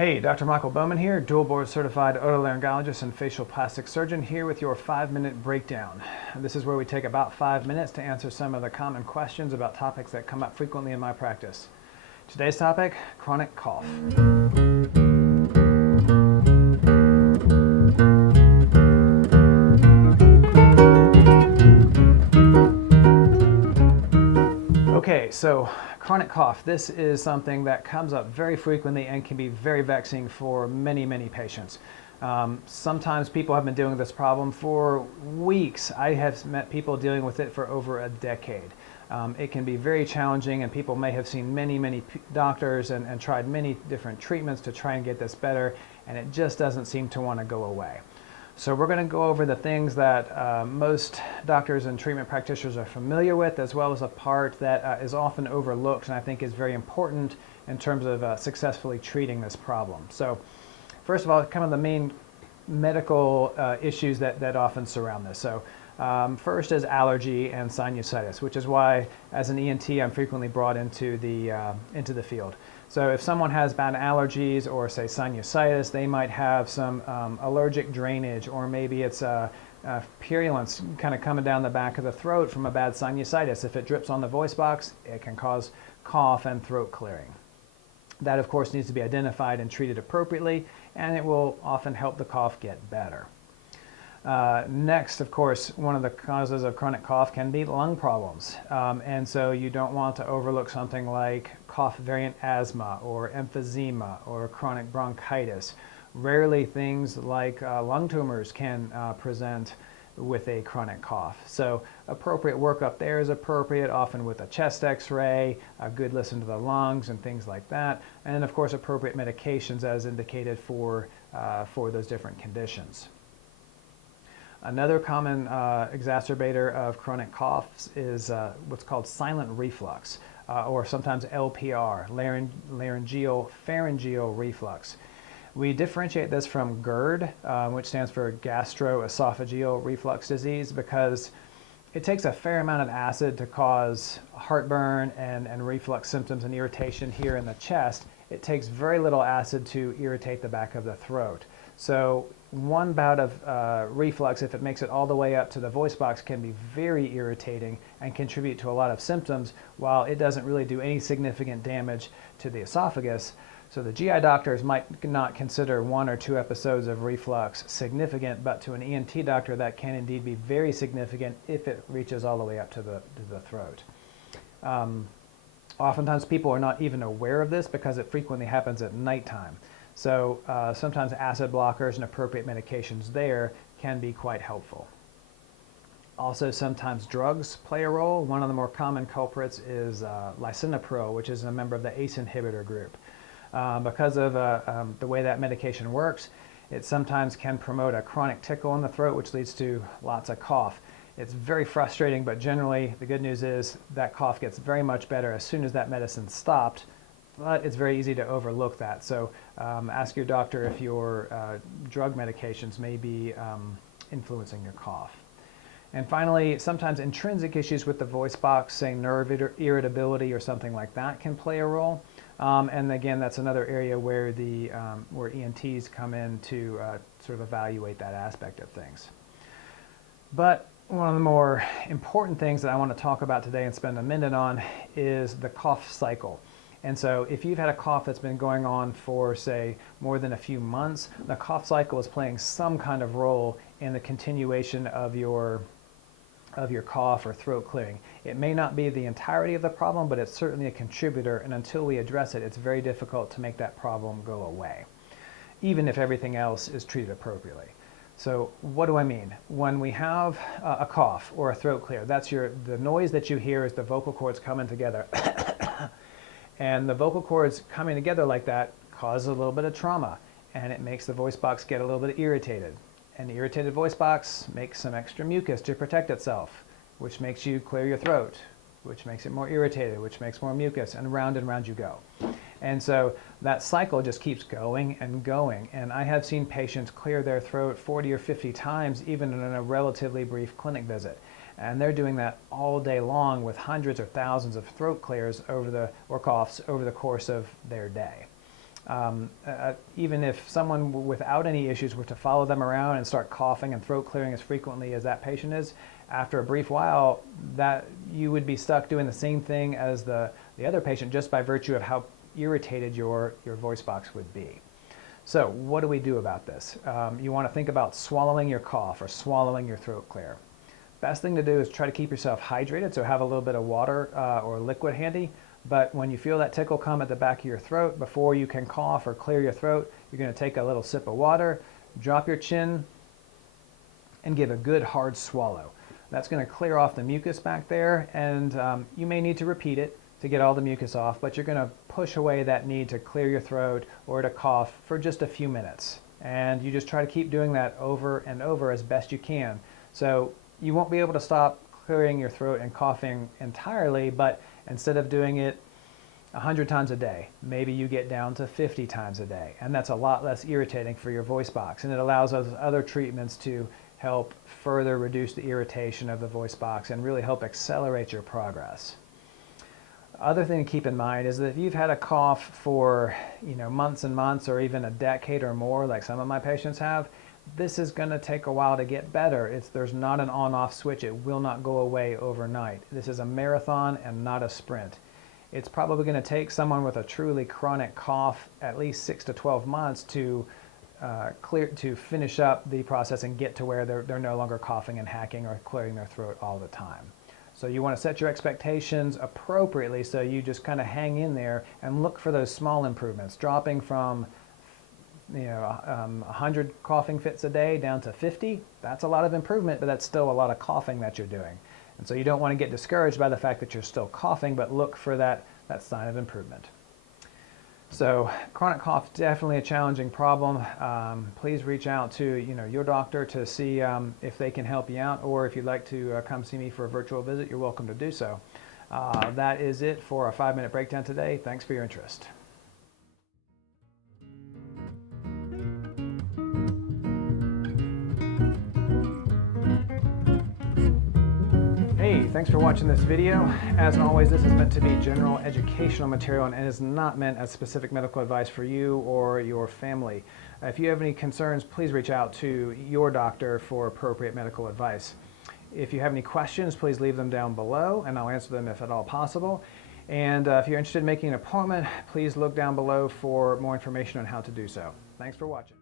Hey, Dr. Michael Bowman here, dual board certified otolaryngologist and facial plastic surgeon, here with your 5-minute breakdown. This is where we take about 5 minutes to answer some of the common questions about topics that come up frequently in my practice. Today's topic, chronic cough. Okay, so chronic cough. This is something that comes up very frequently and can be very vexing for many patients. Sometimes people have been dealing with this problem for weeks. I have met people dealing with it for over a decade. It can be very challenging, and people may have seen many doctors and tried many different treatments to try and get this better, and it just doesn't seem to want to go away. So we're going to go over the things that most doctors and treatment practitioners are familiar with, as well as a part that is often overlooked and I think is very important in terms of successfully treating this problem. So first of all, kind of the main medical issues that often surround this. So first is allergy and sinusitis, which is why as an ENT I'm frequently brought into the field. So if someone has bad allergies or say sinusitis, they might have some allergic drainage, or maybe it's a purulence kind of coming down the back of the throat from a bad sinusitis. If it drips on the voice box, it can cause cough and throat clearing. That of course needs to be identified and treated appropriately, and it will often help the cough get better. Next, of course, one of the causes of chronic cough can be lung problems. And so you don't want to overlook something like cough variant asthma or emphysema or chronic bronchitis. Rarely things like lung tumors can present with a chronic cough. So appropriate workup there is appropriate, often with a chest x-ray, a good listen to the lungs and things like that. And of course, appropriate medications as indicated for those different conditions. Another common exacerbator of chronic coughs is what's called silent reflux, or sometimes LPR, laryngeal pharyngeal reflux. We differentiate this from GERD, which stands for gastroesophageal reflux disease, because it takes a fair amount of acid to cause heartburn and reflux symptoms and irritation here in the chest. It takes very little acid to irritate the back of the throat. So one bout of reflux, if it makes it all the way up to the voice box, can be very irritating and contribute to a lot of symptoms, while it doesn't really do any significant damage to the esophagus. So the GI doctors might not consider 1 or 2 episodes of reflux significant, but to an ENT doctor that can indeed be very significant if it reaches all the way up to the throat. Oftentimes people are not even aware of this because it frequently happens at nighttime. So sometimes acid blockers and appropriate medications there can be quite helpful. Also, sometimes drugs play a role. One of the more common culprits is lisinopril, which is a member of the ACE inhibitor group. Because of the way that medication works, it sometimes can promote a chronic tickle in the throat, which leads to lots of cough. It's very frustrating, but generally the good news is that cough gets very much better as soon as that medicine stopped. But it's very easy to overlook that. So ask your doctor if your drug medications may be influencing your cough. And finally, sometimes intrinsic issues with the voice box, say nerve irritability or something like that, can play a role. And again, that's another area where where ENTs come in to sort of evaluate that aspect of things. But one of the more important things that I want to talk about today and spend a minute on is the cough cycle. And so if you've had a cough that's been going on for, say, more than a few months, the cough cycle is playing some kind of role in the continuation of your cough or throat clearing. It may not be the entirety of the problem, but it's certainly a contributor, and until we address it, it's very difficult to make that problem go away, even if everything else is treated appropriately. So what do I mean? When we have a cough or a throat clear, the noise that you hear is the vocal cords coming together. And the vocal cords coming together like that causes a little bit of trauma, and it makes the voice box get a little bit irritated. And the irritated voice box makes some extra mucus to protect itself, which makes you clear your throat, which makes it more irritated, which makes more mucus, and round you go. And so that cycle just keeps going and going. And I have seen patients clear their throat 40 or 50 times, even in a relatively brief clinic visit. And they're doing that all day long with hundreds or thousands of throat clears or coughs over the course of their day. Even if someone without any issues were to follow them around and start coughing and throat clearing as frequently as that patient is, after a brief while, that you would be stuck doing the same thing as the other patient just by virtue of how irritated your voice box would be. So what do we do about this? You want to think about swallowing your cough or swallowing your throat clear. Best thing to do is try to keep yourself hydrated, so have a little bit of water or liquid handy. But when you feel that tickle come at the back of your throat, before you can cough or clear your throat, you're going to take a little sip of water, drop your chin, and give a good hard swallow. That's going to clear off the mucus back there, and you may need to repeat it to get all the mucus off, but you're going to push away that need to clear your throat or to cough for just a few minutes. And you just try to keep doing that over and over as best you can. So you won't be able to stop clearing your throat and coughing entirely, but instead of doing it 100 times a day, maybe you get down to 50 times a day. And that's a lot less irritating for your voice box. And it allows those other treatments to help further reduce the irritation of the voice box and really help accelerate your progress. Other thing to keep in mind is that if you've had a cough for months and months or even a decade or more, like some of my patients have, this is going to take a while to get better. There's not an on-off switch. It will not go away overnight. This is a marathon and not a sprint. It's probably going to take someone with a truly chronic cough at least 6 to 12 months to finish up the process and get to where they're no longer coughing and hacking or clearing their throat all the time. So you want to set your expectations appropriately, so you just kind of hang in there and look for those small improvements, dropping from 100 coughing fits a day down to 50. That's a lot of improvement, but that's still a lot of coughing that you're doing. And so you don't want to get discouraged by the fact that you're still coughing, but look for that sign of improvement. So chronic cough, definitely a challenging problem. Please reach out to your doctor to see if they can help you out, or if you'd like to come see me for a virtual visit, you're welcome to do so. That is it for a 5-minute breakdown today. Thanks for your interest. Hey, thanks for watching this video. As always, this is meant to be general educational material and is not meant as specific medical advice for you or your family. If you have any concerns, please reach out to your doctor for appropriate medical advice. If you have any questions, please leave them down below and I'll answer them if at all possible. And if you're interested in making an appointment, please look down below for more information on how to do so. Thanks for watching.